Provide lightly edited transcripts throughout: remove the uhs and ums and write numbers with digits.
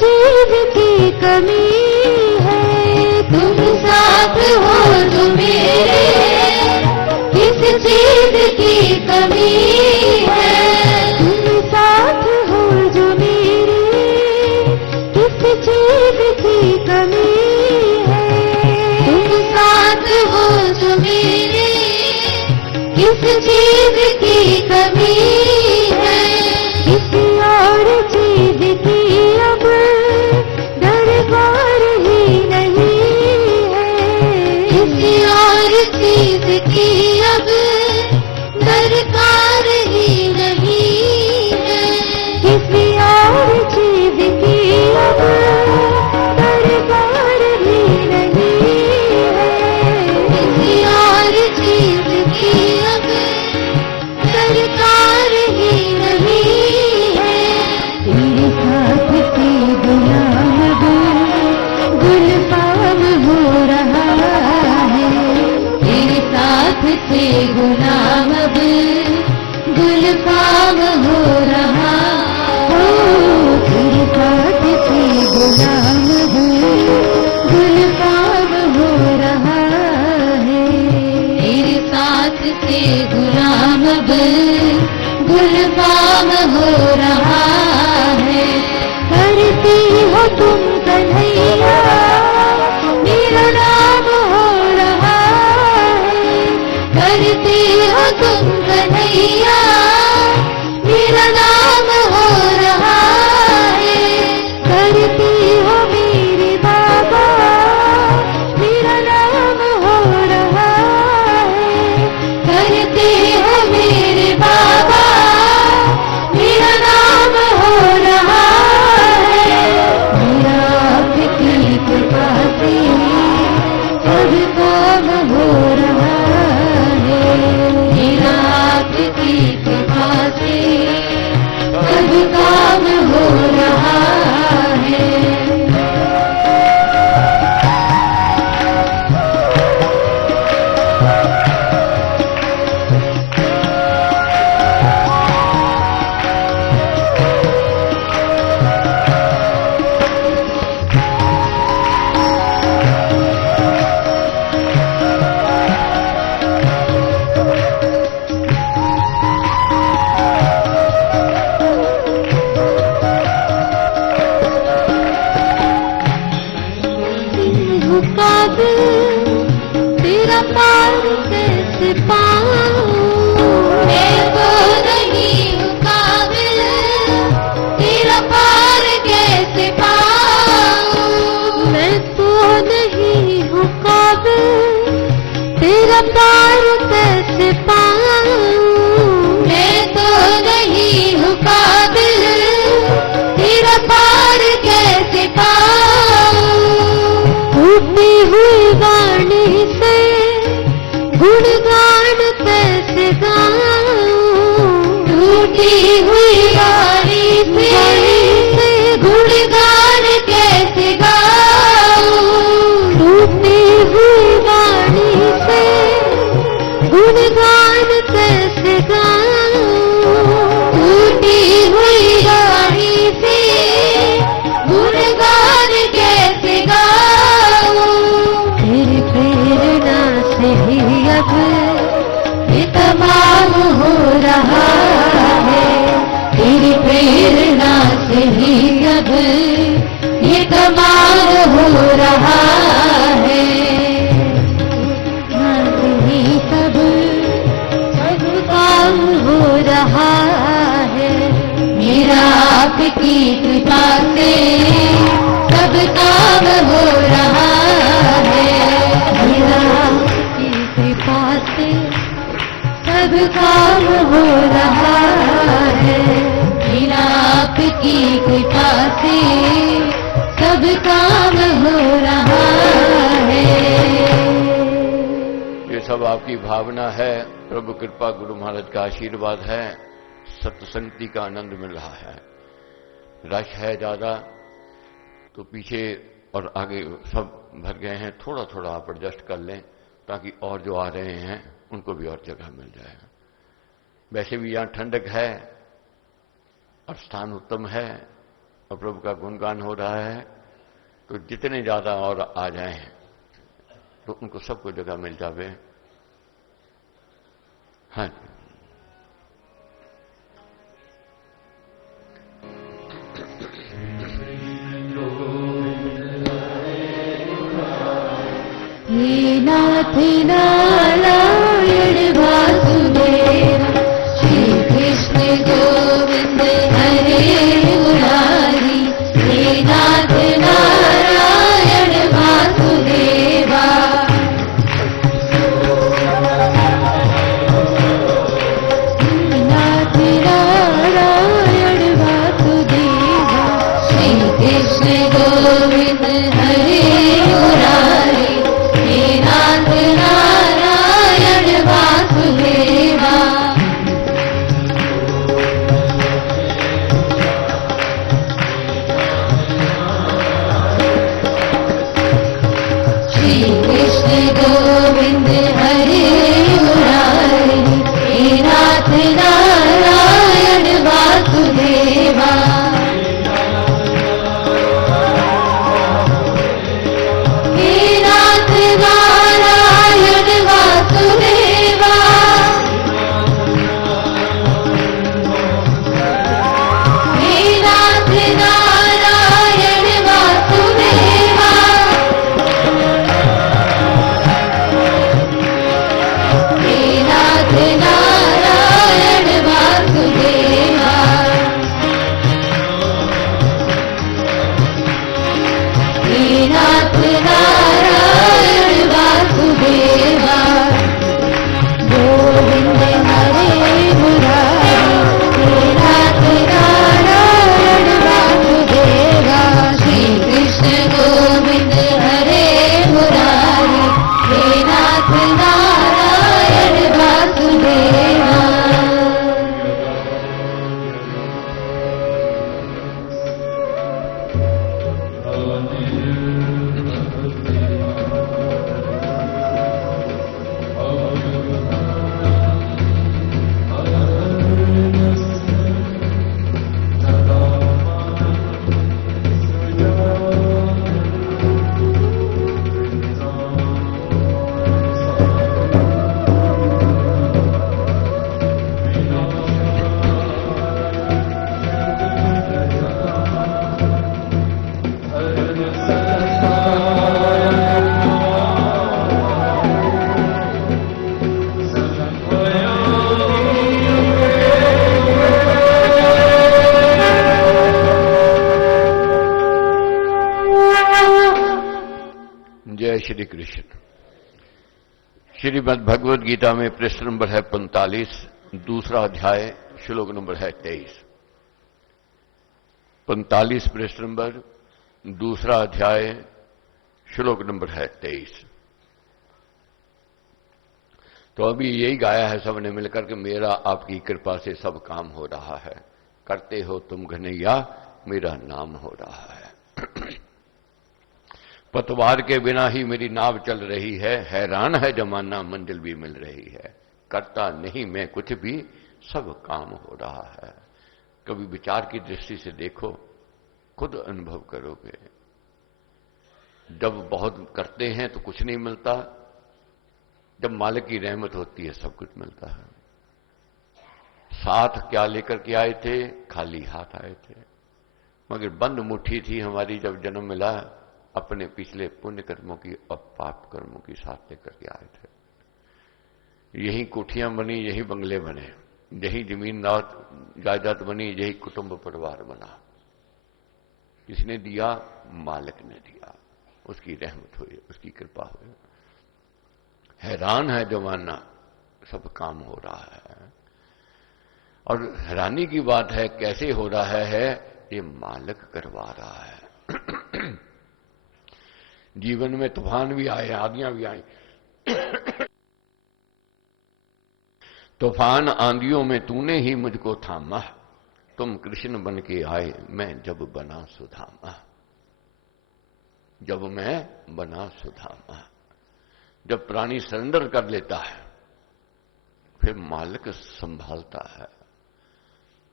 चीज की कमी है, तुम साथ हो जो मेरे, किस चीज की कमी है। तुम साथ हो जो मेरे, किस चीज की कमी है। तुम साथ हो जो मेरे, किस चीज की कमी है। किसी और चीज की अब दरकार ही नहीं है। किसी और चीज की अब दरकार ही नहीं है। किसी और चीज की अब दरकार ही नहीं है। किसी और चीज की अब दरकार ही नहीं है। तेरे साथ की गुलाम गुलफाम हो रहा है। तेरे साथ से गुलाम गुलफाम हो रहा हो। तेरे साथ से गुलाम गुलफाम हो रहा है। तेरे साथ से गुलाम गुलफाम हो रहा है। करती हो तुम कन्हैया, मेरा नाम हो रहा है। करती हो तुम कन्हैया, मेरा नाम हो रहा है। करती हो मेरे बाबा, मेरा नाम हो रहा है। करते हो मेरे बाबा, मेरा नाम हो रहा है। मेरा आपकी कृपा से सब काम हो रहा है। मेरा आपकी कृपा से सब काम हो रहा है। तेरा पार कैसे पाऊं। मैं तो नहीं हूँ काबिल, तेरा पार कैसे पाऊं। मैं तो नहीं हूँ काबिल, तेरा पार कैसे पाऊं। मैं तो नहीं हूँ काबिल, तेरा पार कैसे पाऊं। टूटी हुई वाणी से गुणगान कैसे गाऊं। टूटी हुई वाणी से गुणगान कैसे गाऊं। टूटी हुई वाणी से गुणगान कैसे गाऊं। टूटी हुई वाणी से गुणगान कैसे गाऊं। तेरी प्रेरणा से ही अब ये तमाम हो रहा है। तेरी प्रेरणा से ही अब ये तमाम हो रहा है। ही सब काम हो रहा है। मेरा आपकी कृपा से सब काम हो रहा है। मेरा आपकी कृपा से सब काम हो रहा है। मेरा आपकी कृपा से सब काम हो रहा है। ये सब आपकी भावना है, प्रभु कृपा गुरु महाराज का आशीर्वाद है, सत्संगति का आनंद मिल रहा है। रश है ज्यादा तो पीछे और आगे सब भर गए हैं, थोड़ा थोड़ा आप एडजस्ट कर लें ताकि और जो आ रहे हैं उनको भी और जगह मिल जाए। वैसे भी यहाँ ठंडक है और स्थान उत्तम है और प्रभु का गुणगान हो रहा है, तो जितने ज्यादा और आ जाएं तो उनको सबको जगह मिल जावे। हाँ जी। हे नाथ नारायण वासुदेव, श्री कृष्ण गोविंद हरे मुरारी। हे नाथ नारायण वासुदेवा, नाथ नारायण वासुदेवा, श्री कृष्ण गोविंद हरे मुरारी। हे नाथ नारायण वासुदेवा, श्री कृष्ण गोविंद हरे मुरारी। हे नाथ नारायण वासुदेवा, हे नाथ नारायण वासुदेवा, हे नाथ नारायण वासुदेवा, हे नाथ नारायण वासुदेवा, हे नाथ नारायण वासुदेवा। गोविंद हरे मुरारी, हे नाथ नारायण वासुदेवा, श्री कृष्ण गोविंद हरे मुरारी। हे नाथ नारायण वासुदेवा, जय श्री कृष्ण। श्रीमद् भगवद गीता में प्रश्न नंबर है 45, दूसरा अध्याय, श्लोक नंबर है 23। 45 प्रश्न नंबर, दूसरा अध्याय, श्लोक नंबर है 23। तो अभी यही गाया है सबने मिलकर के, मेरा आपकी कृपा से सब काम हो रहा है, करते हो तुम घनैया मेरा नाम हो रहा है। पतवार के बिना ही मेरी नाव चल रही है, हैरान है जमाना मंजिल भी मिल रही है, करता नहीं मैं कुछ भी सब काम हो रहा है। कभी विचार की दृष्टि से देखो, खुद अनुभव करोगे। जब बहुत करते हैं तो कुछ नहीं मिलता, जब मालिक की रहमत होती है सब कुछ मिलता है। साथ क्या लेकर के आए थे? खाली हाथ आए थे, मगर बंद मुट्ठी थी हमारी जब जन्म मिला, अपने पिछले पुण्य कर्मों की और पाप कर्मों की साथ लेकर के आए थे। यही कोठियां बनी, यही बंगले बने, यही जमीन जायदाद बनी, यही कुटुंब परिवार बना। किसने दिया? मालिक ने दिया, उसकी रहमत हुई, उसकी कृपा हुई। हैरान है जमाना, सब काम हो रहा है। और हैरानी की बात है, कैसे हो रहा है? ये मालिक करवा रहा है। जीवन में तूफान भी आए, आंधियां भी आई। तूफान आंधियों में तूने ही मुझको थामा, तुम कृष्ण बन के आए मैं जब बना सुधामा। जब मैं बना सुदामा। जब प्राणी सरेंडर कर लेता है फिर मालिक संभालता है।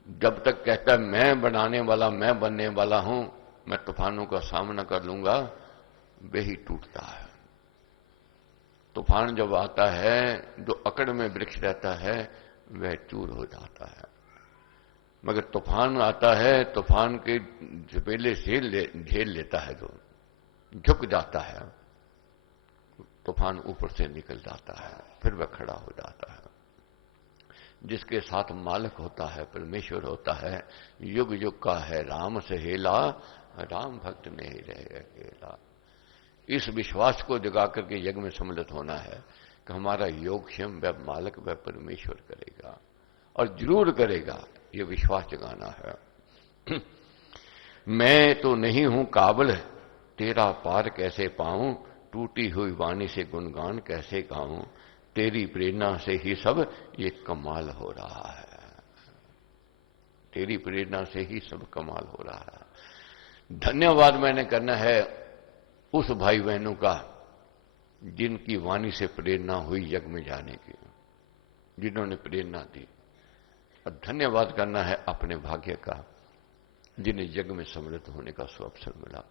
जब तक कहता है मैं बनाने वाला, मैं बनने वाला हूं, मैं तूफानों का सामना कर लूंगा, वे ही टूटता है। तूफान जब आता है, जो अकड़ में वृक्ष रहता है वह चूर हो जाता है। मगर तूफान आता है, तूफान के झपेले से झेल लेता है, जो झुक जाता है, तूफान ऊपर से निकल जाता है, फिर वह खड़ा हो जाता है। जिसके साथ मालिक होता है, परमेश्वर होता है, युग युग का है राम सहेला, राम भक्त नहीं रहे अकेला। इस विश्वास को जगा करके यज्ञ में सम्मिलित होना है कि हमारा योगक्षेम वह मालिक, वह परमेश्वर करेगा, और जरूर करेगा। यह विश्वास जगाना है। मैं तो नहीं हूं काबिल, तेरा पार कैसे पाऊं, टूटी हुई वाणी से गुणगान कैसे गाऊं, तेरी प्रेरणा से ही सब ये कमाल हो रहा है। तेरी प्रेरणा से ही सब कमाल हो रहा है। धन्यवाद मैंने करना है उस भाई बहनों का जिनकी वाणी से प्रेरणा हुई यज्ञ में जाने की, जिन्होंने प्रेरणा दी। और धन्यवाद करना है अपने भाग्य का जिन्हें यज्ञ में सम्मिलित होने का सुअवसर मिला।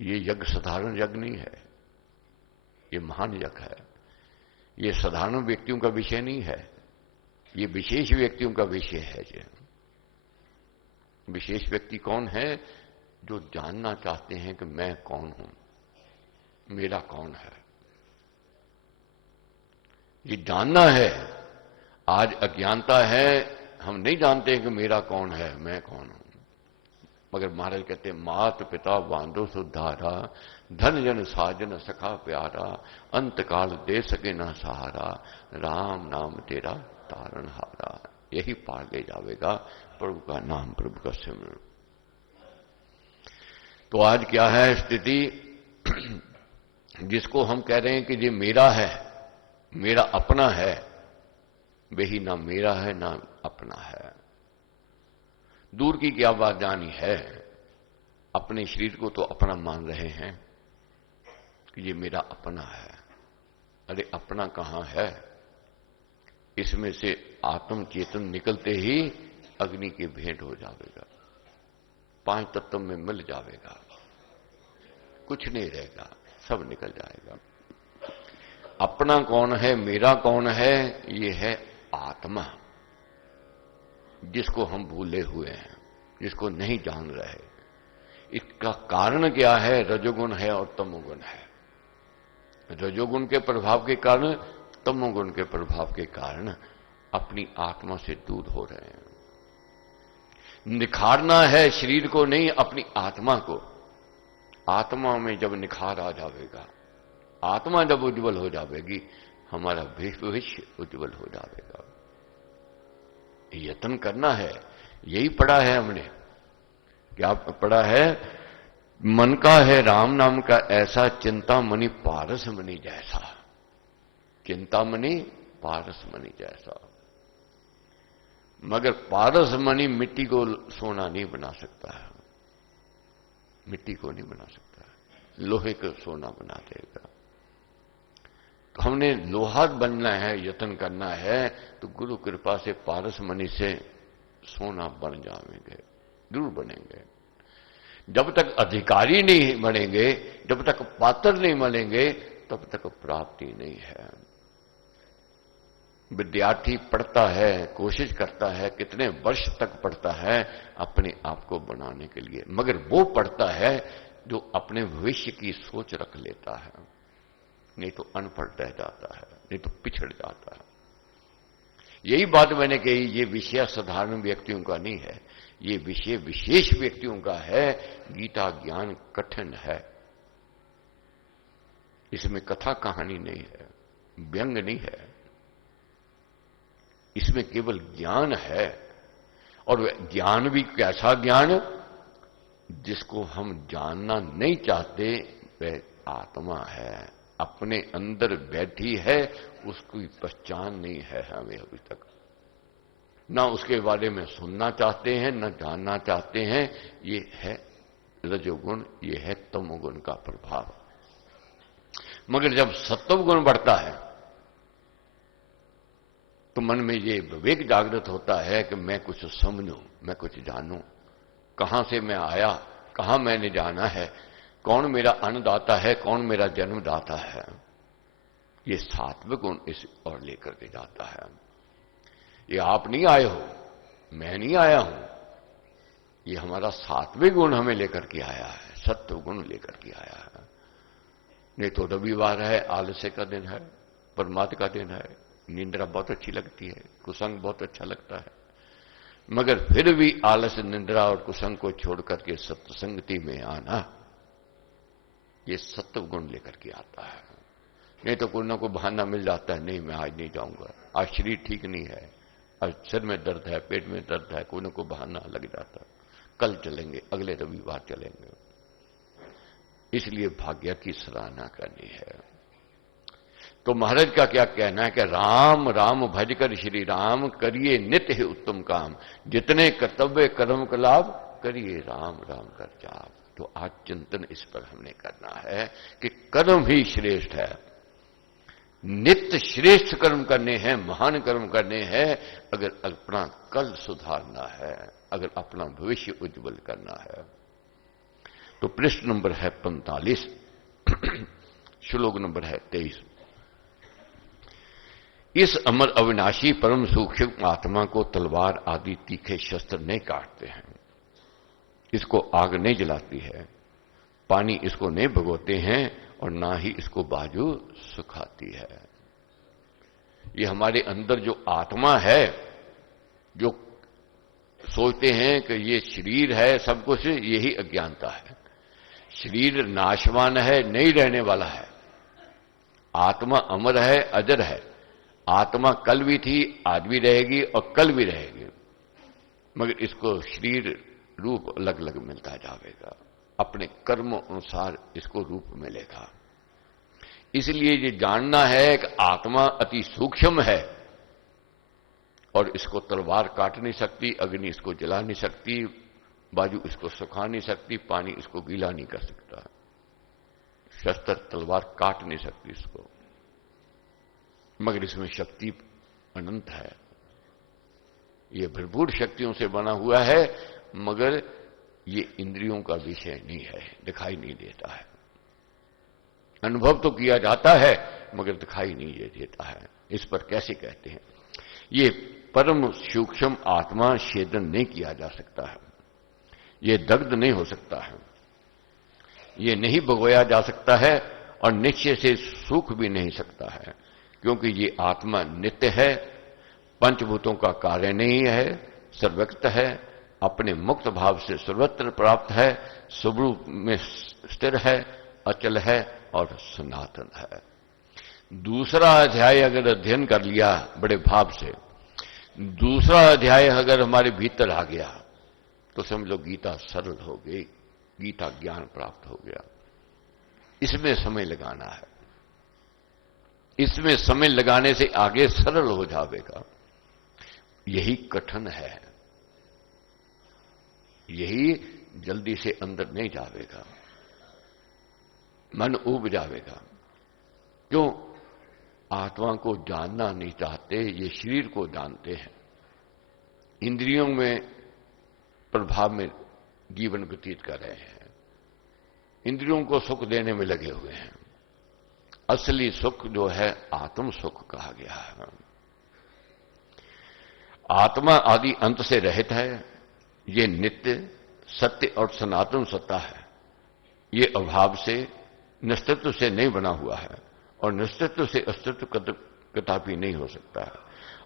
ये यज्ञ साधारण यज्ञ नहीं है, ये महान यज्ञ है। ये साधारण व्यक्तियों का विषय नहीं है, ये विशेष व्यक्तियों का विषय है। ये विशेष व्यक्ति कौन है? जो जानना चाहते हैं कि मैं कौन हूं, मेरा कौन है। ये जानना है। आज अज्ञानता है, हम नहीं जानते कि मेरा कौन है, मैं कौन हूं। मगर महाराज कहते हैं मात पिता बांधो सुधारा, धन जन साजन सखा प्यारा, अंत काल दे सके ना सहारा, राम नाम तेरा तारण हारा। यही पार ले जावेगा प्रभु का नाम, प्रभु का सिमरन। तो आज क्या है स्थिति? जिसको हम कह रहे हैं कि ये मेरा है, मेरा अपना है, वही ना मेरा है ना अपना है। दूर की क्या बात जानी है, अपने शरीर को तो अपना मान रहे हैं कि ये मेरा अपना है। अरे अपना कहां है? इसमें से आत्म चेतन निकलते ही अग्नि की भेंट हो जाएगा, 5 तत्व में मिल जाएगा, कुछ नहीं रहेगा, सब निकल जाएगा। अपना कौन है, मेरा कौन है? ये है आत्मा, जिसको हम भूले हुए हैं, जिसको नहीं जान रहे। इसका कारण क्या है? रजोगुण है और तमोगुण है। रजोगुण के प्रभाव के कारण, तमोगुण के प्रभाव के कारण अपनी आत्मा से दूर हो रहे हैं। निखारना है शरीर को नहीं, अपनी आत्मा को। आत्मा में जब निखार आ जाएगा, आत्मा जब उज्जवल हो जाएगी, हमारा भविष्य उज्जवल हो जाएगा। यत्न करना है। यही पढ़ा है हमने। क्या पढ़ा है? मन का है राम नाम का ऐसा, चिंतामणि पारस मणि जैसा। चिंतामणि पारस मणि जैसा। मगर पारस मणि मिट्टी को सोना नहीं बना सकता है, मिट्टी को नहीं बना सकता है, लोहे को सोना बना देगा। तो हमने लोहा बनना है, यत्न करना है, तो गुरु कृपा से पारस मणि से सोना बन जाएंगे, जरूर बनेंगे। जब तक अधिकारी नहीं बनेंगे, जब तक पात्र नहीं मिलेंगे, तब तक प्राप्ति नहीं है। विद्यार्थी पढ़ता है, कोशिश करता है, कितने वर्ष तक पढ़ता है अपने आप को बनाने के लिए, मगर वो पढ़ता है जो अपने भविष्य की सोच रख लेता है, नहीं तो अनपढ़ रह जाता है, नहीं तो पिछड़ जाता है। यही बात मैंने कही, ये विषय साधारण व्यक्तियों का नहीं है, ये विषय विशेष व्यक्तियों का है। गीता ज्ञान कठिन है, इसमें कथा कहानी नहीं है, व्यंग नहीं है, इसमें केवल ज्ञान है। और ज्ञान भी कैसा ज्ञान? जिसको हम जानना नहीं चाहते, वह आत्मा है, अपने अंदर बैठी है, उसकी पहचान नहीं है हमें अभी तक। ना उसके बारे में सुनना चाहते हैं, ना जानना चाहते हैं। ये है रजोगुण, ये है तमोगुण का प्रभाव। मगर जब सत्वगुण बढ़ता है तो मन में ये विवेक जागृत होता है कि मैं कुछ समझूं, मैं कुछ जानूं, कहां से मैं आया, कहां मैंने जाना है, कौन मेरा अन्नदाता है, कौन मेरा जन्मदाता है। ये सात्विक गुण इस और लेकर के जाता है। ये आप नहीं आए हो, मैं नहीं आया हूं, ये हमारा सात्विक गुण हमें लेकर के आया है, सत्व गुण लेकर के आया है। नहीं तो रविवार है, आलस्य का दिन है, परमात्मा का दिन है, निंद्रा बहुत अच्छी लगती है, कुसंग बहुत अच्छा लगता है, मगर फिर भी आलस्य, निंद्रा और कुसंग को छोड़कर के सत्संगति में आना, ये सत्व गुण लेकर के आता है। नहीं तो कोई ना कोई बहाना मिल जाता है, नहीं मैं आज नहीं जाऊंगा, आज शरीर ठीक नहीं है, आज सिर में दर्द है, पेट में दर्द है, कोई ना कोई बहाना लग जाता है, कल चलेंगे, अगले रविवार चलेंगे। इसलिए भाग्य की सराहना करनी है। तो महाराज का क्या कहना है कि राम राम भज कर श्री राम, करिए नित्य है उत्तम काम, जितने कर्तव्य कर्म का लाभ, करिए राम राम कर जाप। तो आज चिंतन इस पर हमने करना है कि कर्म ही श्रेष्ठ है, नित्य श्रेष्ठ कर्म करने हैं, महान कर्म करने हैं, अगर अपना कल सुधारना है, अगर अपना भविष्य उज्जवल करना है। तो पृष्ठ नंबर है 45, श्लोक नंबर है 23। इस अमर अविनाशी परम सूक्ष्म आत्मा को तलवार आदि तीखे शस्त्र नहीं काटते हैं, इसको आग नहीं जलाती है, पानी इसको नहीं भगोते हैं, और ना ही इसको बाजू सुखाती है। ये हमारे अंदर जो आत्मा है, जो सोचते हैं कि ये शरीर है सब कुछ, यही अज्ञानता है। शरीर नाशवान है, नहीं रहने वाला है, आत्मा अमर है, अजर है। आत्मा कल भी थी, आज भी रहेगी और कल भी रहेगी, मगर इसको शरीर रूप अलग अलग मिलता जाएगा, अपने कर्मों अनुसार इसको रूप मिलेगा। इसलिए ये जानना है कि आत्मा अति सूक्ष्म है और इसको तलवार काट नहीं सकती, अग्नि इसको जला नहीं सकती, बाजू इसको सुखा नहीं सकती, पानी इसको गीला नहीं कर सकता, शस्त्र तलवार काट नहीं सकती इसको, मगर इसमें शक्ति अनंत है, ये भरपूर शक्तियों से बना हुआ है, मगर ये इंद्रियों का विषय नहीं है, दिखाई नहीं देता है। अनुभव तो किया जाता है मगर दिखाई नहीं देता है। इस पर कैसे कहते हैं, ये परम सूक्ष्म आत्मा छेदन नहीं किया जा सकता है, ये दग्ध नहीं हो सकता है, ये नहीं भगोया जा सकता है, और निश्चय से सूख भी नहीं सकता है, क्योंकि ये आत्मा नित्य है, पंचभूतों का कार्य नहीं है, सर्वव्यापक है, अपने मुक्त भाव से सर्वत्र प्राप्त है, स्वरूप में स्थिर है, अचल है और सनातन है। दूसरा अध्याय अगर अध्ययन कर लिया बड़े भाव से, दूसरा अध्याय अगर हमारे भीतर आ गया तो समझ लो गीता सरल हो गई, गीता ज्ञान प्राप्त हो गया। इसमें समय लगाना है, इसमें समय लगाने से आगे सरल हो जाएगा। यही कठिन है, यही जल्दी से अंदर नहीं जाएगा, मन उब जाएगा। क्यों? आत्मा को जानना नहीं चाहते, ये शरीर को जानते हैं, इंद्रियों में प्रभाव में जीवन व्यतीत कर रहे हैं, इंद्रियों को सुख देने में लगे हुए हैं। असली सुख जो है आत्म सुख कहा गया है। आत्मा आदि अंत से रहित है, ये नित्य सत्य और सनातन सत्ता है, ये अभाव से निस्तित्व से नहीं बना हुआ है, और निस्तित्व से अस्तित्व कदापि नहीं हो सकता है।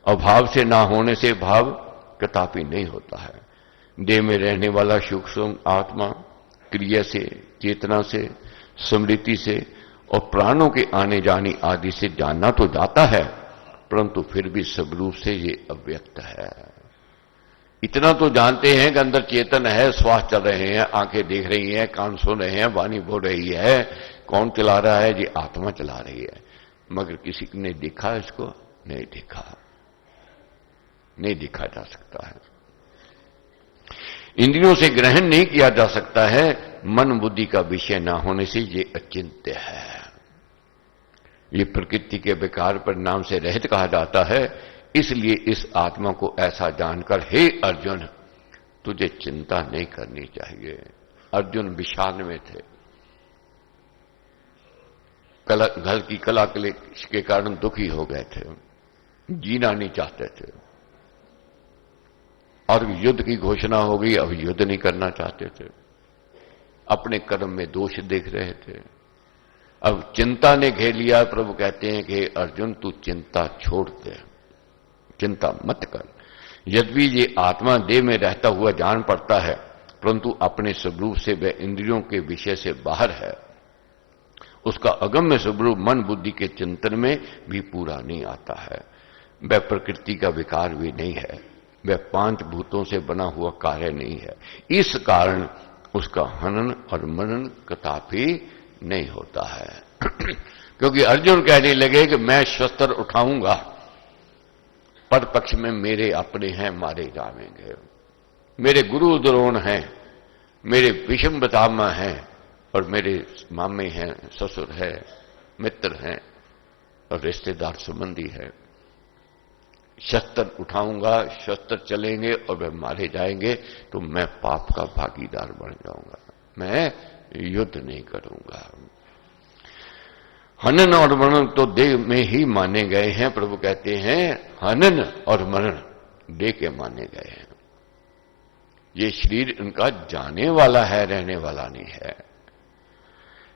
अभाव से ना होने से भाव कदापि नहीं होता है। देह में रहने वाला सूक्ष्म आत्मा क्रिया से, चेतना से, स्मृति से और प्राणों के आने जाने आदि से जानना तो जाता है, परंतु फिर भी सब रूप से ये अव्यक्त है। इतना तो जानते हैं कि अंदर चेतन है, श्वास चल रहे हैं, आंखें देख रही हैं, कान सुन रहे हैं, वाणी बोल रही है, कौन चला रहा है? ये आत्मा चला रही है। मगर किसी ने देखा इसको? नहीं देखा, नहीं देखा जा सकता है। इंद्रियों से ग्रहण नहीं किया जा सकता है, मन बुद्धि का विषय ना होने से ये अचिंत्य है। ये प्रकृति के विकार परिणाम से रहित कहा जाता है। इसलिए इस आत्मा को ऐसा जानकर हे अर्जुन, तुझे चिंता नहीं करनी चाहिए। अर्जुन विषाद में थे, घर की कला के कारण दुखी हो गए थे, जीना नहीं चाहते थे, और युद्ध की घोषणा हो गई, अब युद्ध नहीं करना चाहते थे, अपने कर्म में दोष देख रहे थे। अब चिंता ने घेर लिया। प्रभु कहते हैं कि अर्जुन तू चिंता छोड़ दे, चिंता मत कर। यद्यपि ये आत्मा देह में रहता हुआ जान पड़ता है, परंतु अपने स्वरूप से वह इंद्रियों के विषय से बाहर है। उसका अगम्य स्वरूप मन बुद्धि के चिंतन में भी पूरा नहीं आता है। वह प्रकृति का विकार भी नहीं है, वह 5 भूतों से बना हुआ कार्य नहीं है। इस कारण उसका हनन और मनन कदापि नहीं होता है। क्योंकि अर्जुन कहने लगे कि मैं शस्त्र उठाऊंगा, पर पक्ष में मेरे अपने हैं, मारे जाएंगे। मेरे गुरु द्रोण हैं, मेरे विषम पितामह हैं, और मेरे मामे हैं, ससुर है, मित्र हैं और रिश्तेदार संबंधी है। शस्त्र उठाऊंगा, शस्त्र चलेंगे और वे मारे जाएंगे, तो मैं पाप का भागीदार बन जाऊंगा, मैं युद्ध नहीं करूंगा। हनन और मनन तो देह में ही माने गए हैं। प्रभु कहते हैं हनन और मनन देह के माने गए हैं। ये शरीर इनका जाने वाला है, रहने वाला नहीं है।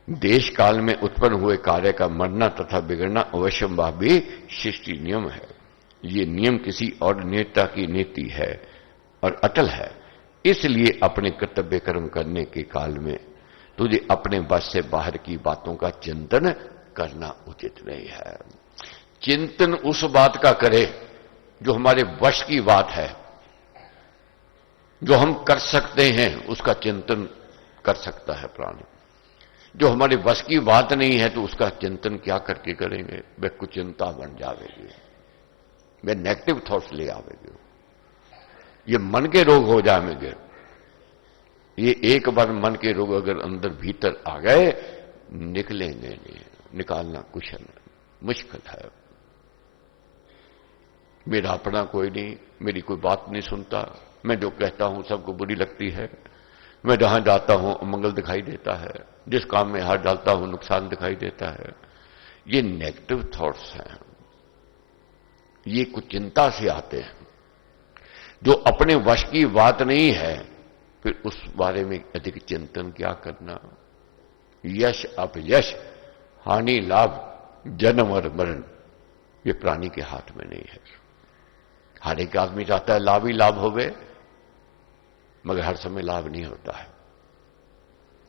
देश काल में उत्पन्न हुए कार्य का मरना तथा बिगड़ना अवश्यंभावी सृष्टि नियम है। ये नियम किसी और नेता की नीति है और अटल है। इसलिए अपने कर्तव्य कर्म करने के काल में तुझे अपने बस से बाहर की बातों का चिंतन करना उचित नहीं है। चिंतन उस बात का करे जो हमारे वश की बात है, जो हम कर सकते हैं, उसका चिंतन कर सकता है प्राणी। जो हमारे वश की बात नहीं है तो उसका चिंतन क्या करके करेंगे? वह कुचिंता बन जाएगी, वह नेगेटिव थॉट्स ले आवेगी, ये मन के रोग हो जाएंगे। ये एक बार मन के रोग अगर अंदर भीतर आ गए, निकलेंगे नहीं, निकालना कुछ मुश्किल है। मेरा अपना कोई नहीं, मेरी कोई बात नहीं सुनता, मैं जो कहता हूं सबको बुरी लगती है, मैं जहां जाता हूं अमंगल दिखाई देता है, जिस काम में हाथ डालता हूं नुकसान दिखाई देता है। ये नेगेटिव थॉट्स हैं, ये कुछ चिंता से आते हैं। जो अपने वश की बात नहीं है, फिर उस बारे में अधिक चिंतन क्या करना। यश अपयश, हानि लाभ, जन्म और मरण, ये प्राणी के हाथ में नहीं है। हर एक आदमी चाहता है लाभ ही लाभ होवे, मगर हर समय लाभ नहीं होता है।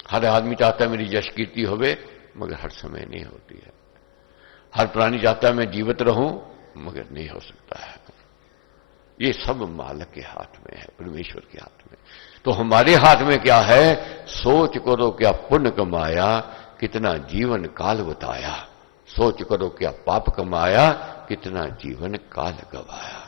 हर आदमी चाहता है मेरी यश कीर्ति होवे, मगर हर समय नहीं होती है। हर प्राणी चाहता है मैं जीवित रहूं, मगर नहीं हो सकता है। ये सब मालिक के हाथ में है, परमेश्वर के हाथ में। तो हमारे हाथ में क्या है? सोच करो क्या पुण्य कमाया, कितना जीवन काल बताया। सोच करो क्या पाप कमाया, कितना जीवन काल गवाया।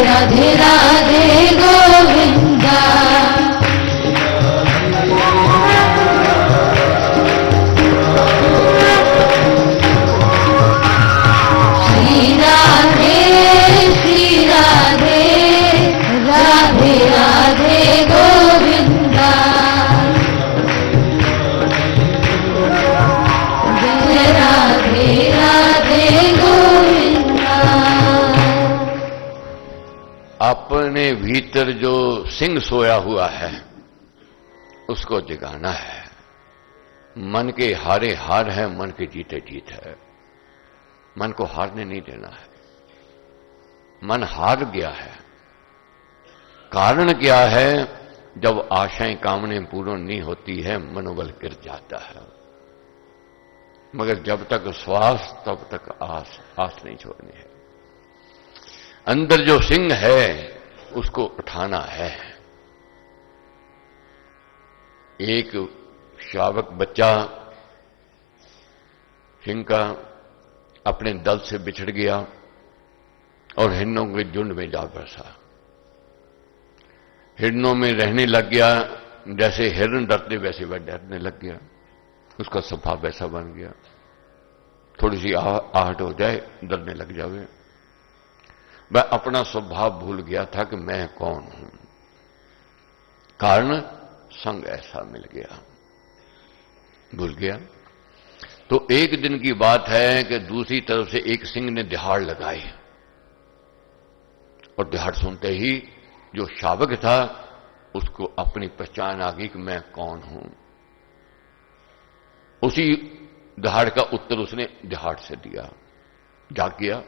राधे राधे गोविंदा। अपने भीतर जो सिंह सोया हुआ है उसको जगाना है। मन के हारे हार है, मन के जीते जीत है। मन को हारने नहीं देना है। मन हार गया है। कारण क्या है? जब आशाएं कामनें पूर्ण नहीं होती है, मनोबल गिर जाता है। मगर जब तक श्वास तब तक आस, आस नहीं छोड़नी है। अंदर जो सिंह है उसको उठाना है। एक शावक बच्चा सिंह का अपने दल से बिछड़ गया और हिरणों के झुंड में जा बसा। हिरणों में रहने लग गया। जैसे हिरण डरते वैसे वह डरने लग गया। उसका स्वभाव वैसा बन गया। थोड़ी सी आहट हो जाए डरने लग जावे। वह अपना स्वभाव भूल गया था कि मैं कौन हूं। कारण संग ऐसा मिल गया, भूल गया। तो एक दिन की बात है कि दूसरी तरफ से एक सिंह ने दहाड़ लगाई और दहाड़ सुनते ही जो शावक था उसको अपनी पहचान आ गई कि मैं कौन हूं। उसी दहाड़ का उत्तर उसने दहाड़ से दिया। जाग गया।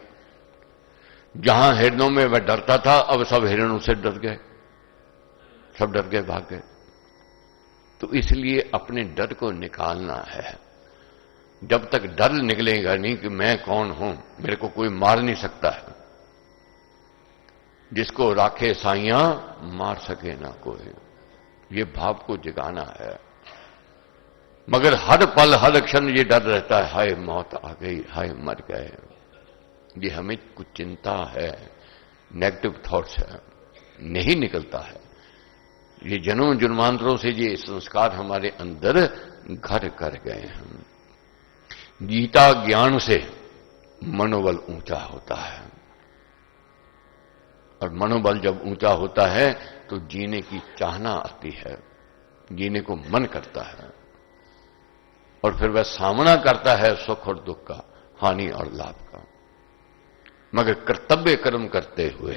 जहां हिरणों में वह डरता था अब सब हिरण उससे डर गए। सब डर गए, भाग गए। तो इसलिए अपने डर को निकालना है। जब तक डर निकलेगा नहीं कि मैं कौन हूं, मेरे को कोई मार नहीं सकता है। जिसको राखे साइयां मार सके ना कोई, ये भाव को जगाना है। मगर हर पल हर क्षण ये डर रहता है, हाय मौत आ गई, हाय मर गए। ये हमें कुछ चिंता है, नेगेटिव थॉट्स है, नहीं निकलता है। ये जन्म जन्मांतरों से ये संस्कार हमारे अंदर घर कर गए हैं। गीता ज्ञान से मनोबल ऊंचा होता है और मनोबल जब ऊंचा होता है तो जीने की चाहना आती है, जीने को मन करता है और फिर वह सामना करता है सुख और दुख का, हानि और लाभ का। मगर कर्तव्य कर्म करते हुए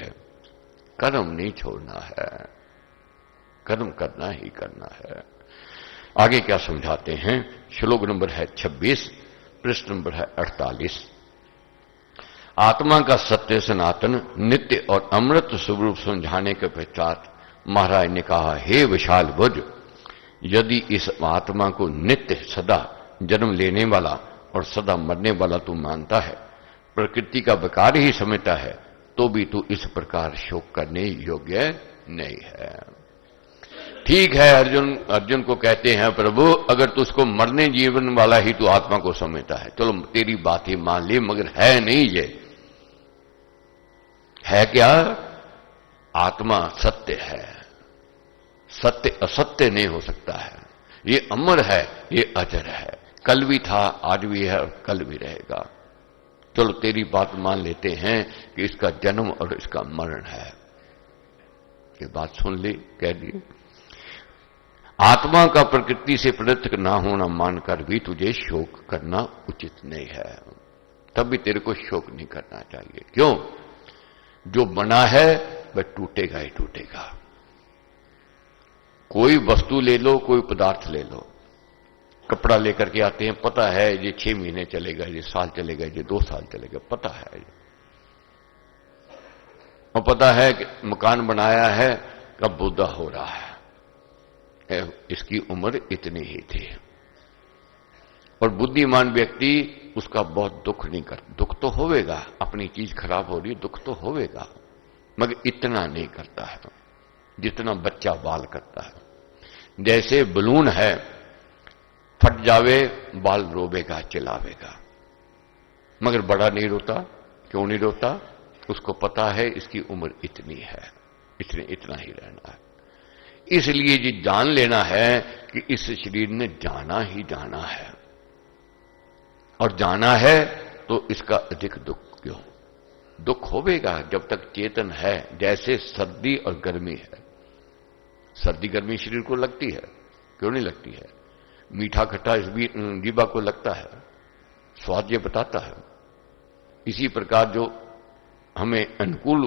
कर्म नहीं छोड़ना है, कर्म करना ही करना है। आगे क्या समझाते हैं? श्लोक नंबर है 26, पृष्ठ नंबर है 48। आत्मा का सत्य सनातन नित्य और अमृत स्वरूप समझाने के पश्चात महाराज ने कहा, हे विशाल भुज, यदि इस आत्मा को नित्य सदा जन्म लेने वाला और सदा मरने वाला तू मानता है, प्रकृति का विकार ही समझता है, तो भी तू इस प्रकार शोक करने योग्य नहीं है। ठीक है, अर्जुन को कहते हैं, प्रभु अगर तू उसको मरने जीवन वाला ही तू आत्मा को समझता है, चलो तेरी बात ही मान ली, मगर है नहीं। ये है क्या? आत्मा सत्य है। सत्य असत्य नहीं हो सकता है। ये अमर है, ये अजर है। कल भी था, आज भी है और कल भी रहेगा। चलो तेरी बात मान लेते हैं कि इसका जन्म और इसका मरण है। ये बात सुन ली, कह दी। आत्मा का प्रकृति से पृथक ना होना मानकर भी तुझे शोक करना उचित नहीं है। तब भी तेरे को शोक नहीं करना चाहिए। क्यों? जो बना है वह टूटेगा ही टूटेगा। कोई वस्तु ले लो, कोई पदार्थ ले लो, कपड़ा लेकर के आते हैं, पता है ये 6 महीने चलेगा, ये साल चलेगा, ये 2 साल चलेगा, पता है। और पता है कि मकान बनाया है, कब बुद्धा हो रहा है, इसकी उम्र इतनी ही थी। और बुद्धिमान व्यक्ति उसका बहुत दुख नहीं करता। दुख तो होवेगा, अपनी चीज खराब हो रही, दुख तो होवेगा, मगर इतना नहीं करता है जितना बच्चा बाल करता है। जैसे बलून है, फट जावे बाल रोवेगा, चिल्लावेगा, मगर बड़ा नहीं रोता। क्यों नहीं रोता? उसको पता है इसकी उम्र इतनी है, इसने इतना ही रहना है। इसलिए ये जान लेना है कि इस शरीर ने जाना ही जाना है, और जाना है तो इसका अधिक दुख क्यों? दुख होवेगा जब तक चेतन है। जैसे सर्दी और गर्मी है, सर्दी गर्मी शरीर को लगती है, क्यों नहीं लगती है? मीठा खट्टा इस जीवा को लगता है, स्वाद ये बताता है। इसी प्रकार जो हमें अनुकूल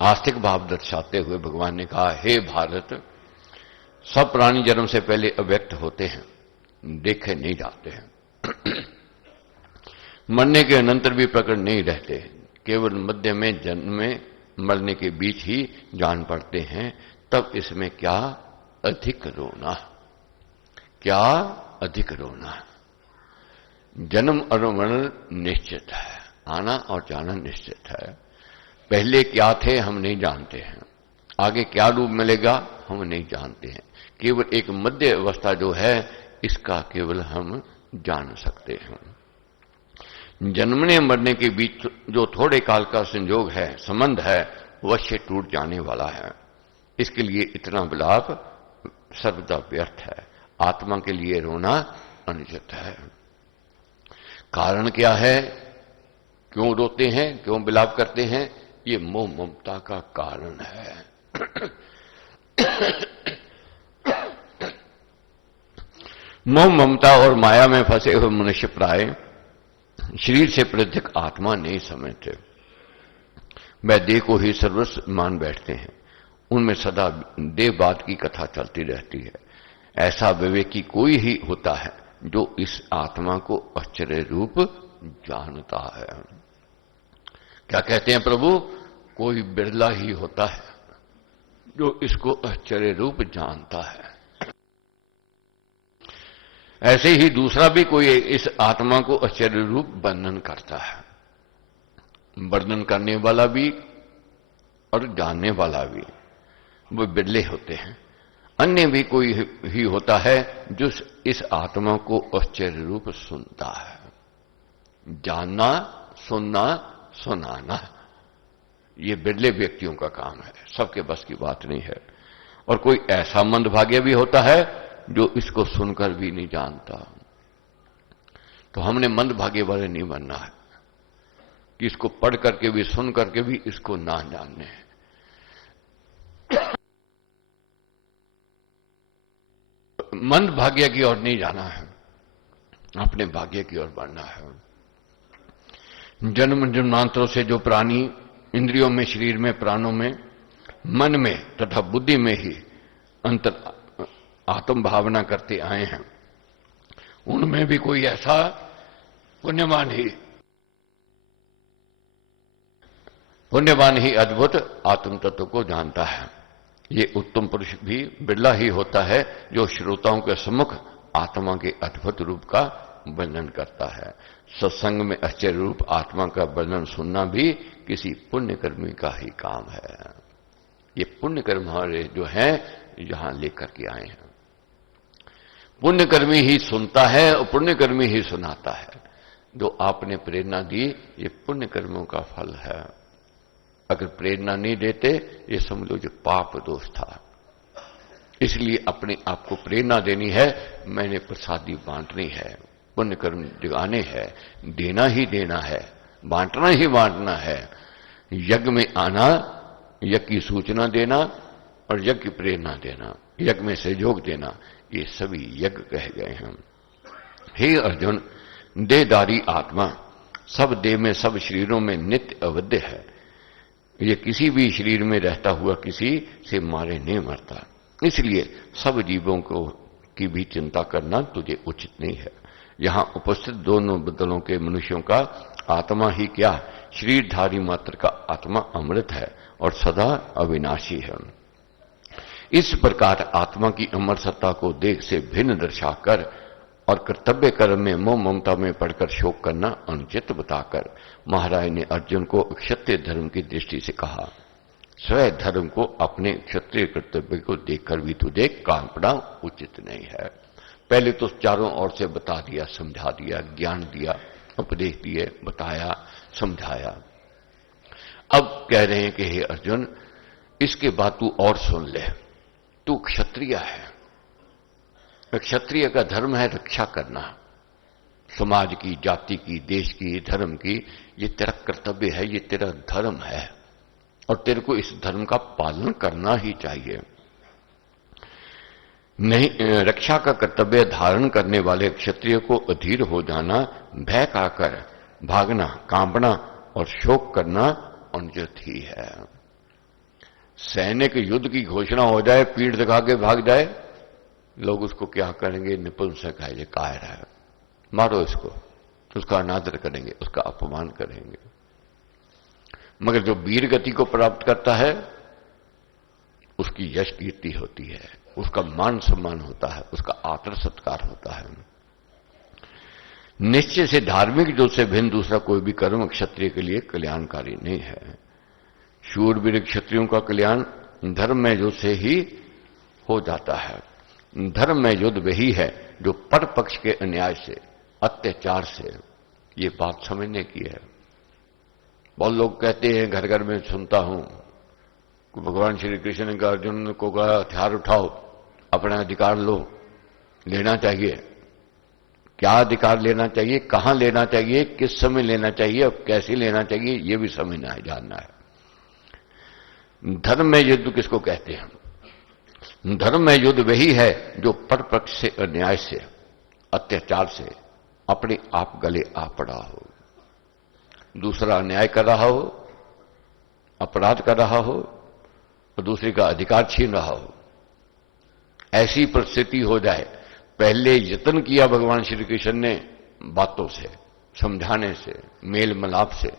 आस्तिक भाव दर्शाते हुए भगवान ने कहा, हे भारत, सब प्राणी जन्म से पहले अव्यक्त होते हैं, देखे नहीं जाते हैं। मरने के अनंतर भी प्रकट नहीं रहते, केवल मध्य में जन्म में मरने के बीच ही जान पड़ते हैं। तब इसमें क्या अधिक रोना, क्या अधिक रोना। जन्म और मरण निश्चित है, आना और जाना निश्चित है। पहले क्या थे हम नहीं जानते हैं, आगे क्या रूप मिलेगा हम नहीं जानते हैं। केवल एक मध्य अवस्था जो है इसका केवल हम जान सकते हैं। जन्मने मरने के बीच जो थोड़े काल का संयोग है, संबंध है, अवश्य टूट जाने वाला है। इसके लिए इतना विलाप सर्वदा व्यर्थ है। आत्मा के लिए रोना अनुचित है। कारण क्या है, क्यों रोते हैं, क्यों विलाप करते हैं? ये मोह ममता का कारण है। मोह ममता और माया में फंसे हुए मनुष्य प्राय शरीर से पृथक आत्मा नहीं समझते। वह देह को ही सर्वस्व मान बैठते हैं। उनमें सदा देहवाद की कथा चलती रहती है। ऐसा विवेकी कोई ही होता है जो इस आत्मा को आश्चर्य रूप जानता है। क्या कहते हैं प्रभु? कोई बिरला ही होता है जो इसको आश्चर्य रूप जानता है। ऐसे ही दूसरा भी कोई इस आत्मा को आश्चर्य रूप वर्णन करता है। वर्णन करने वाला भी और जानने वाला भी, वो बिरले होते हैं। अन्य भी कोई ही होता है जो इस आत्मा को आश्चर्य रूप सुनता है। जानना, सुनना, सुनाना, ये बिरले व्यक्तियों का काम है, सबके बस की बात नहीं है। और कोई ऐसा मंदभाग्य भी होता है जो इसको सुनकर भी नहीं जानता। तो हमने मंदभाग्य वाले नहीं बनना है कि इसको पढ़ करके भी, सुन करके भी इसको ना जानने हैं। मंद भाग्य की ओर नहीं जाना है, अपने भाग्य की ओर बढ़ना है। जन्म जन्मांतरों से जो प्राणी इंद्रियों में, शरीर में, प्राणों में, मन में तथा बुद्धि में ही अंतर आत्म भावना करते आए हैं, उनमें भी कोई ऐसा पुण्यवान ही अद्भुत आत्म तत्व को जानता है। ये उत्तम पुरुष भी बिरला ही होता है जो श्रोताओं के सम्मुख आत्मा के अद्भुत रूप का वर्णन करता है। सत्संग में आश्चर्य रूप आत्मा का वर्णन सुनना भी किसी पुण्यकर्मी का ही काम है। ये पुण्यकर्म हमारे जो हैं यहां लेकर के आए हैं। पुण्यकर्मी ही सुनता है और पुण्यकर्मी ही सुनाता है। जो आपने प्रेरणा दी ये पुण्यकर्मों का फल है। अगर प्रेरणा नहीं देते ये समझ लो जो पाप दोष था। इसलिए अपने आप को प्रेरणा देनी है, मैंने प्रसादी बांटनी है, पुण्यकर्म जगाने हैं, देना ही देना है, बांटना ही बांटना है। यज्ञ में आना, यज्ञ की सूचना देना और यज्ञ की प्रेरणा देना, यज्ञ में सहयोग देना, ये सभी यज्ञ कहे गए हैं। हे अर्जुन, देहधारी आत्मा सब देह में, सब शरीरों में नित्य अवध्य है। ये किसी भी शरीर में रहता हुआ किसी से मारे नहीं मरता। इसलिए सब जीवों को की भी चिंता करना तुझे उचित नहीं है। यहां उपस्थित दोनों बदलों के मनुष्यों का आत्मा ही क्या, शरीरधारी मात्र का आत्मा अमृत है और सदा अविनाशी है। इस प्रकार आत्मा की अमर सत्ता को देह से भिन्न दर्शाकर और कर्तव्य कर्म में मोह ममता में पड़कर शोक करना अनुचित बताकर महाराज ने अर्जुन को क्षत्रिय धर्म की दृष्टि से कहा, स्वयं धर्म को अपने क्षत्रिय कर्तव्य को देखकर भी तुझे कांपना उचित नहीं है। पहले तो चारों ओर से बता दिया, समझा दिया, ज्ञान दिया, उपदेश दिए, बताया, समझाया। अब कह रहे हैं कि हे अर्जुन, इसके बाद तू और सुन ले। तू क्षत्रिय है। क्षत्रिय का धर्म है रक्षा करना, समाज की, जाति की, देश की, धर्म की। ये तेरा कर्तव्य है, ये तेरा धर्म है और तेरे को इस धर्म का पालन करना ही चाहिए। नहीं, रक्षा का कर्तव्य धारण करने वाले क्षत्रिय को अधीर हो जाना, भय खाकर भागना, कांपना और शोक करना अनुचित ही है। सैनिक युद्ध की घोषणा हो जाए, पीठ दिखा के भाग जाए, लोग उसको क्या करेंगे? निपुंसक है, ये कायर है, मारो इसको, उसका अनादर करेंगे, उसका अपमान करेंगे। मगर जो वीर गति को प्राप्त करता है उसकी यश कीर्ति होती है, उसका मान सम्मान होता है, उसका आदर सत्कार होता है। निश्चय से धार्मिक जो से भिन्न दूसरा कोई भी कर्म क्षत्रिय के लिए कल्याणकारी नहीं है। शूरवीर क्षत्रियों का कल्याण धर्म में युद्ध से ही हो जाता है। धर्म में युद्ध वही है जो पर पक्ष के अन्याय से, अत्याचार से, ये बात समझने की है। बहुत लोग कहते हैं, घर घर में सुनता हूं, भगवान श्री कृष्ण ने कहा, अर्जुन को कहा हथियार उठाओ, अपना अधिकार लो। लेना चाहिए। क्या अधिकार लेना चाहिए, कहां लेना चाहिए, किस समय लेना चाहिए और कैसे लेना चाहिए, यह भी समझना है, जानना है। धर्म में युद्ध किसको कहते हैं? धर्म में युद्ध वही है जो परपक्ष से, अन्याय से, अत्याचार से अपने आप गले आ पड़ा हो, दूसरा अन्याय कर रहा हो, अपराध कर रहा हो और दूसरे का अधिकार छीन रहा हो, ऐसी परिस्थिति हो जाए। पहले यत्न किया भगवान श्री कृष्ण ने बातों से, समझाने से, मेल मिलाप से,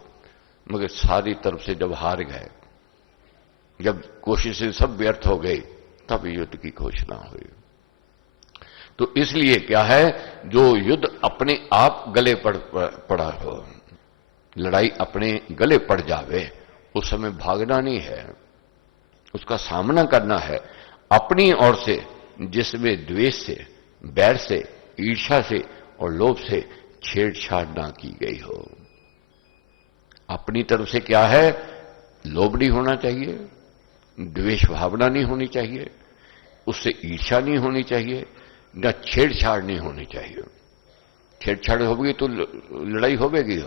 मगर सारी तरफ से जब हार गए, जब कोशिशें सब व्यर्थ हो गई, तब युद्ध की घोषणा हुई। तो इसलिए क्या है, जो युद्ध अपने आप गले पड़ा हो, लड़ाई अपने गले पड़ जावे, उस समय भागना नहीं है, उसका सामना करना है अपनी ओर से, जिसमें द्वेष से, बैर से, ईर्ष्या से और लोभ से छेड़छाड़ ना की गई हो। अपनी तरफ से क्या है, लोभ नहीं होना चाहिए, द्वेष भावना नहीं होनी चाहिए, उससे ईर्ष्या नहीं होनी चाहिए, न छेड़छाड़ नहीं होनी चाहिए। छेड़छाड़ होगी तो लड़ाई होगी।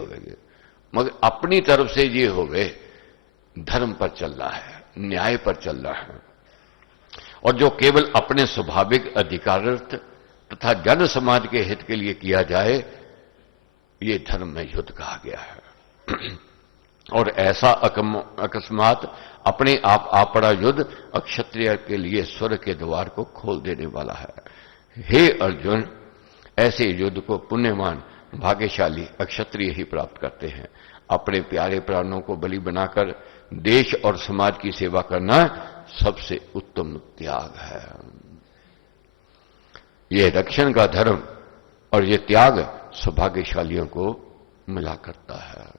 मगर अपनी तरफ से ये होवे, धर्म पर चलना है, न्याय पर चलना है, और जो केवल अपने स्वाभाविक अधिकारर्थ तथा जन समाज के हित के लिए किया जाए, ये धर्म में युद्ध कहा गया है। और ऐसा अकस्मात अपने आप आ पड़ा युद्ध अक्षत्रिय के लिए स्वर्ग के द्वार को खोल देने वाला है। हे अर्जुन, ऐसे युद्ध को पुण्यवान, भाग्यशाली अक्षत्रिय ही प्राप्त करते हैं। अपने प्यारे प्राणों को बलि बनाकर देश और समाज की सेवा करना सबसे उत्तम त्याग है। यह रक्षण का धर्म और यह त्याग सौभाग्यशालियों को मिला करता है।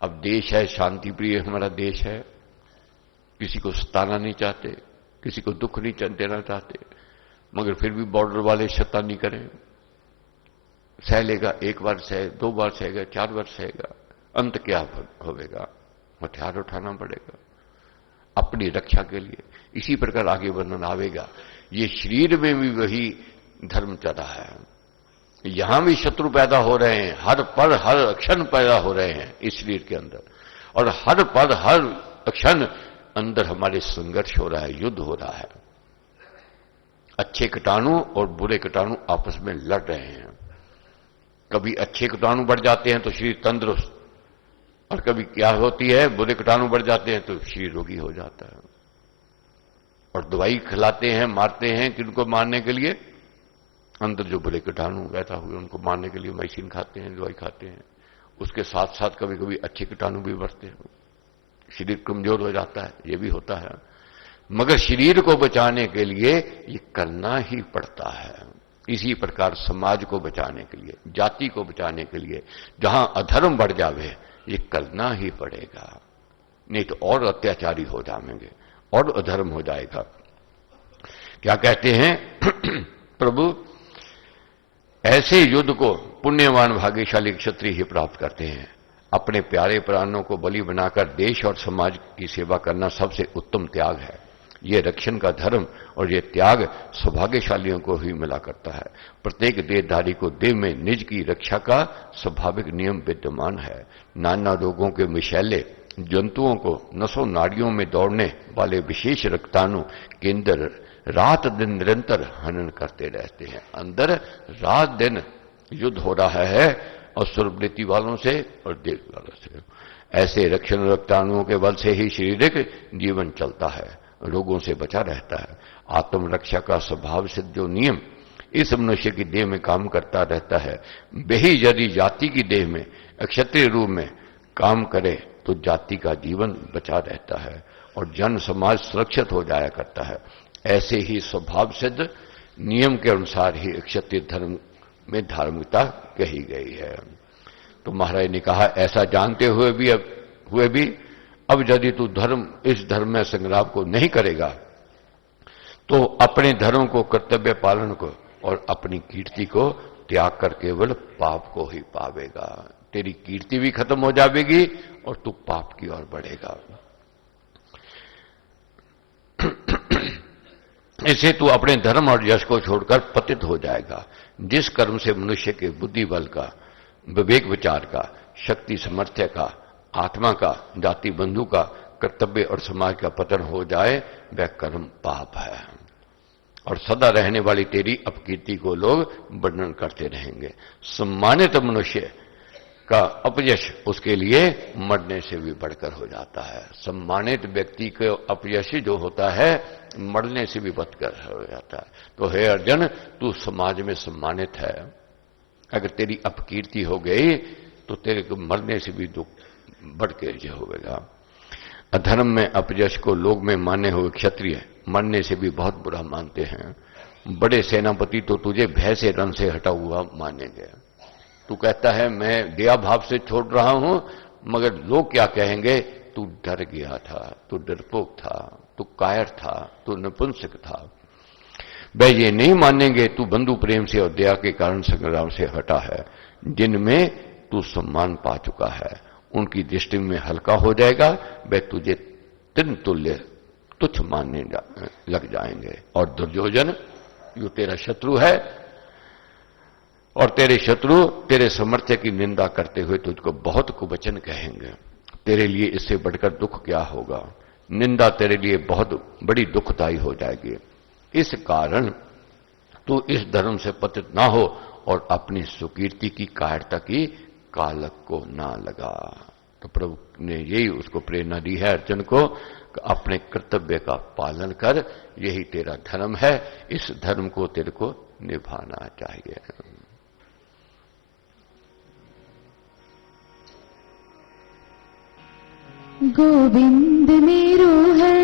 अब देश है शांति प्रिय, हमारा देश है, किसी को सताना नहीं चाहते, किसी को दुख नहीं देना चाहते, मगर फिर भी बॉर्डर वाले शैतानी करें, सह लेगा, एक बार सह, दो बार सहेगा, चार बार सहेगा, अंत क्या होगा? हथियार उठाना पड़ेगा अपनी रक्षा के लिए। इसी प्रकार आगे वर्णन आवेगा। ये शरीर में भी वही धर्म चल रहा है, यहां भी शत्रु पैदा हो रहे हैं, हर पल हर क्षण पैदा हो रहे हैं इस शरीर के अंदर, और हर पल हर क्षण अंदर हमारे संघर्ष हो रहा है, युद्ध हो रहा है। अच्छे कीटाणु और बुरे कीटाणु आपस में लड़ रहे हैं। कभी अच्छे कीटाणु बढ़ जाते हैं तो शरीर तंदुरुस्त, और कभी क्या होती है, बुरे कीटाणु बढ़ जाते हैं तो शरीर रोगी हो जाता है। और दवाई खिलाते हैं, मारते हैं, किनको मारने के लिए? अंदर जो बुरे कीटाणु पैदा हुए उनको मारने के लिए मेडिसिन खाते हैं, दवाई खाते हैं। उसके साथ साथ कभी कभी अच्छे कीटाणु भी बढ़ते हैं, शरीर कमजोर हो जाता है, ये भी होता है। मगर शरीर को बचाने के लिए ये करना ही पड़ता है। इसी प्रकार समाज को बचाने के लिए, जाति को बचाने के लिए जहां अधर्म बढ़ जावे, ये करना ही पड़ेगा, नहीं तो और अत्याचारी हो जाएंगे और अधर्म हो जाएगा। क्या कहते हैं प्रभु, ऐसे युद्ध को पुण्यवान भाग्यशाली क्षत्रिय ही प्राप्त करते हैं। अपने प्यारे प्राणों को बलि बनाकर देश और समाज की सेवा करना सबसे उत्तम त्याग है। यह रक्षण का धर्म और यह त्याग सौभाग्यशालियों को ही मिला करता है। प्रत्येक देहधारी को देह में निज की रक्षा का स्वाभाविक नियम विद्यमान है। नाना रोगों के विषैले जंतुओं को नसों नाड़ियों में दौड़ने वाले विशेष रक्ताणु केंद्र रात दिन निरंतर हनन करते रहते हैं। अंदर रात दिन युद्ध हो रहा है असुर वृत्ति वालों से और देव वालों से। ऐसे रक्षण रक्ताणुओं के बल से ही शारीरिक जीवन चलता है, रोगों से बचा रहता है। आत्मरक्षा का स्वभाव सिद्ध जो नियम इस मनुष्य की देह में काम करता रहता है, वही यदि जाति की देह में क्षत्रिय रूप में काम करे तो जाति का जीवन बचा रहता है और जन समाज सुरक्षित हो जाया करता है। ऐसे ही स्वभाव सिद्ध नियम के अनुसार ही क्षत्रिय धर्म में धार्मिकता कही गई है। तो महाराज ने कहा, ऐसा जानते हुए भी अब यदि तू इस धर्म में संग्राम को नहीं करेगा तो अपने धर्म को, कर्तव्य पालन को और अपनी कीर्ति को त्याग कर केवल पाप को ही पावेगा। तेरी कीर्ति भी खत्म हो जाएगी और तू पाप की ओर बढ़ेगा। इससे तू अपने धर्म और यश को छोड़कर पतित हो जाएगा। जिस कर्म से मनुष्य के बुद्धि बल का, विवेक विचार का, शक्ति सामर्थ्य का, आत्मा का, जाति बंधु का, कर्तव्य और समाज का पतन हो जाए वह कर्म पाप है और सदा रहने वाली तेरी अपकीर्ति को लोग वर्णन करते रहेंगे। सम्मानित मनुष्य का अपयश उसके लिए मरने से भी बढ़कर हो जाता है। सम्मानित व्यक्ति का अपयश जो होता है मरने से भी बढ़कर हो जाता है। तो हे अर्जुन, तू समाज में सम्मानित है, अगर तेरी अपकीर्ति हो गई तो तेरे को मरने से भी दुख बढ़ के होगा। अधर्म में अपयश को लोग में माने हुए क्षत्रिय मरने से भी बहुत बुरा मानते हैं। बड़े सेनापति तो तुझे भय से रण से हटा हुआ मानेंगे। तू कहता है मैं दया भाव से छोड़ रहा हूं, मगर लोग क्या कहेंगे, तू डर गया था, तू डरपोक था, तू कायर था, तू नपुंसक था। वे ये नहीं मानेंगे तू बंधु प्रेम से और दया के कारण संग्राम से हटा है। जिनमें तू सम्मान पा चुका है उनकी दृष्टि में हल्का हो जाएगा, वे तुझे तिन तुल्य तुच्छ मानने लग जाएंगे। और दुर्योधन जो तेरा शत्रु है और तेरे शत्रु तेरे सामर्थ्य की निंदा करते हुए तुझको बहुत कुवचन कहेंगे। तेरे लिए इससे बढ़कर दुख क्या होगा, निंदा तेरे लिए बहुत बड़ी दुखदायी हो जाएगी। इस कारण तू इस धर्म से पतित ना हो और अपनी सुकीर्ति की कायरता की कालक को ना लगा। तो प्रभु ने यही उसको प्रेरणा दी है अर्जुन को, अपने कर्तव्य का पालन कर, यही तेरा धर्म है, इस धर्म को तेरे को निभाना चाहिए। गोविंद मेरो है,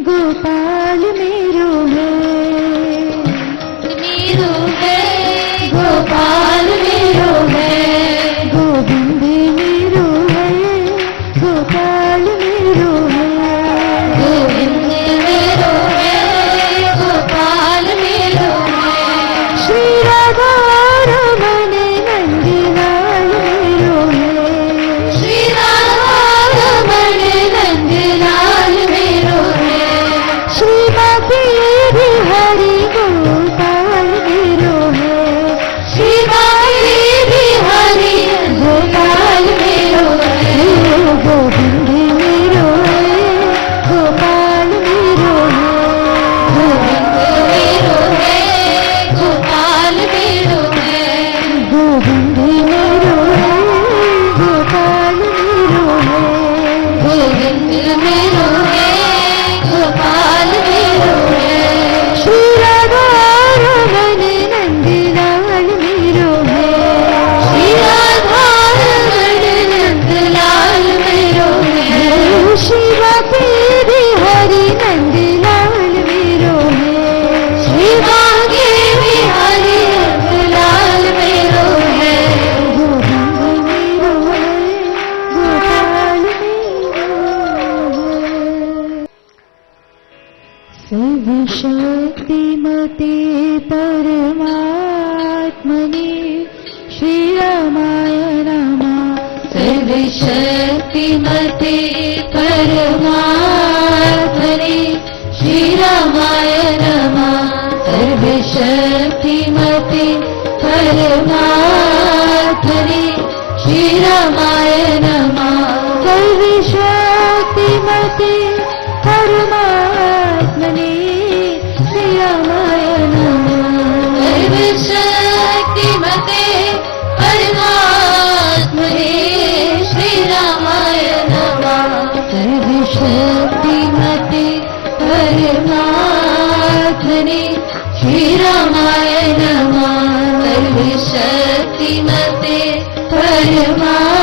गोपाल मेरो है, मेरो है, गोपाल मेरो है, गोविंद मेरो है, गोपाल मेरो है, गोविंद मेरो है, गोपाल मेरो है, श्री राधा रमन नंदलाल मेरो है, श्री राधा रमन नंदलाल मेरो है, श्रीमती हरि गोपाल मेरो है, श्रीमती हरि गोपाल मेरो है, गोविंद मेरो है, गोपाल मेरो है, गोविंद मेरो है, गोपाल मेरो है, गोविंद मेरो है, गोपाल मेरो है, गोविंद मेरो है, गोपाल मेरो है, श्री राधा रमन नंदलाल मेरो है, श्री राधा रमन नंदलाल मेरो है, श्रीमती हरि नंदलाल मेरो है, श्रीमती हरि नंदलाल मेरो है, गोविंद मेरो है, गोपाल मेरो है। सर्वशक्तिमते परमात्मने श्रीरामाय नमः, सर्वशक्तिमते परमात्मने श्रीरामाय नमः, सर्वशक्तिमते परमात्मने श्रीरामाय नमः, सर्वशक्तिमते परमात्मने श्रीरामाय नमः, सर्वशक्तिमते परमात्मने श्रीरामाय शक्तिमते परमात्मने